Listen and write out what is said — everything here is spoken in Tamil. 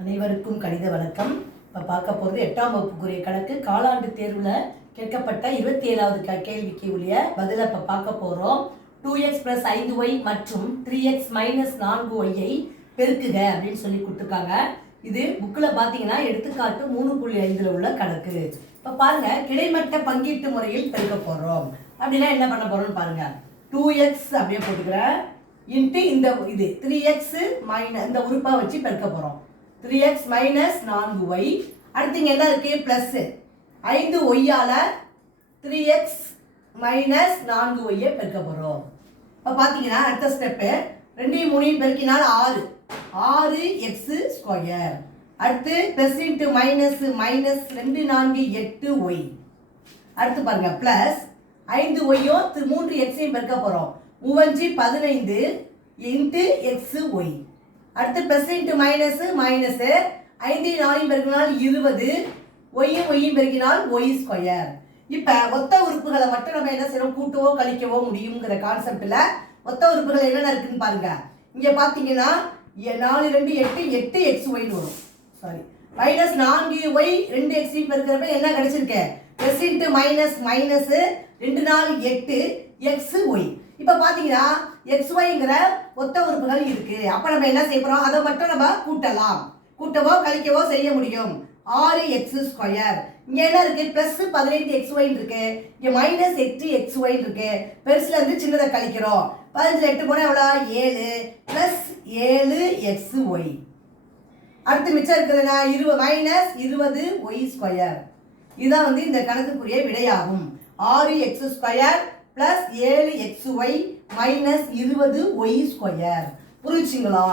அனைவருக்கும் கணித வணக்கம். இப்போ பார்க்க போகிறது 8ஆம் வகுப்புக்குரிய கணக்கு காலாண்டு தேர்வில் கேட்கப்பட்ட 27வது கேள்விக்கு உரிய பதிலை இப்போ பார்க்க போகிறோம். 2x + 5y மற்றும் 3x - 4y பெருக்குக அப்படின்னு சொல்லி கொடுத்துருக்காங்க. இது புக்கில் பார்த்தீங்கன்னா எடுத்துக்காட்டு 3.5 உள்ள கணக்கு. இப்போ பாருங்க, கிடைமட்ட பங்கீட்டு முறையில் பெருக்க போகிறோம். அப்படின்னா என்ன பண்ண போகிறோம்னு பாருங்க. 2x அப்படியே போட்டுக்கிறேன் இன்ட்டு இந்த இது 3x இந்த உறுப்பை வச்சு பெருக்க போகிறோம். 3x - 4y. அடுத்து இங்கே என்ன இருக்கு? ப்ளஸ் 5y-ஆல் 3x - 4y பெருக்க போகிறோம். இப்போ பார்த்தீங்கன்னா அடுத்த ஸ்டெப்பு 2 3 பெருக்கினால் 6 6x². அடுத்து ப்ளஸ் இன்ட்டு மைனஸ் 2 4 8y. அடுத்து பாருங்க ப்ளஸ் 5y-யும் 3x-ஐயும் பெருக்க போகிறோம். 3 15 இன்ட்டு xy. அடுத்து ப்ளஸ் இன்ட்டு மைனஸ் 5 4 பெருக்கினால் 20 y பெருக்கினால் y². இப்போ ஒத்த உறுப்புகளை மட்டும் நம்ம என்ன செய்யணும்? கூட்டவோ கழிக்கவோ முடியுங்கிற கான்செப்டில் ஒத்த உறுப்புகள் என்னென்ன இருக்குன்னு பாருங்க. இங்கே பார்த்தீங்கன்னா 4 2 8 8xy வரும். சாரி, மைனஸ் 4y 2x பெருக்கிறப்ப என்ன கிடைச்சிருக்கு? Plus into minus 2 4 8 xy. இப்போ பார்த்தீங்கன்னா xyங்கிற ஒத்த உறுப்புகள் இருக்கு. அப்போ நம்ம என்ன செய்ய போகிறோம்? அதை மட்டும் நம்ம கூட்டலாம். கூட்டவோ கழிக்கவோ செய்ய முடியும். 6x². இங்கே என்ன இருக்கு? ப்ளஸ் 18xy இருக்கு. இங்கே மைனஸ் 8xy இருக்கு. பெருசுல இருந்து சின்னதை கழிக்கிறோம். 15 8 போனால் எவ்வளோ? 7 ப்ளஸ் 7xy. அடுத்து மிச்சம் இருக்குதுன்னா மைனஸ் 20y². இதுதான் வந்து இந்த கணக்குக்குரிய விடையாகும். 6x² plus 7xy minus 20y². புரிச்சுங்களா?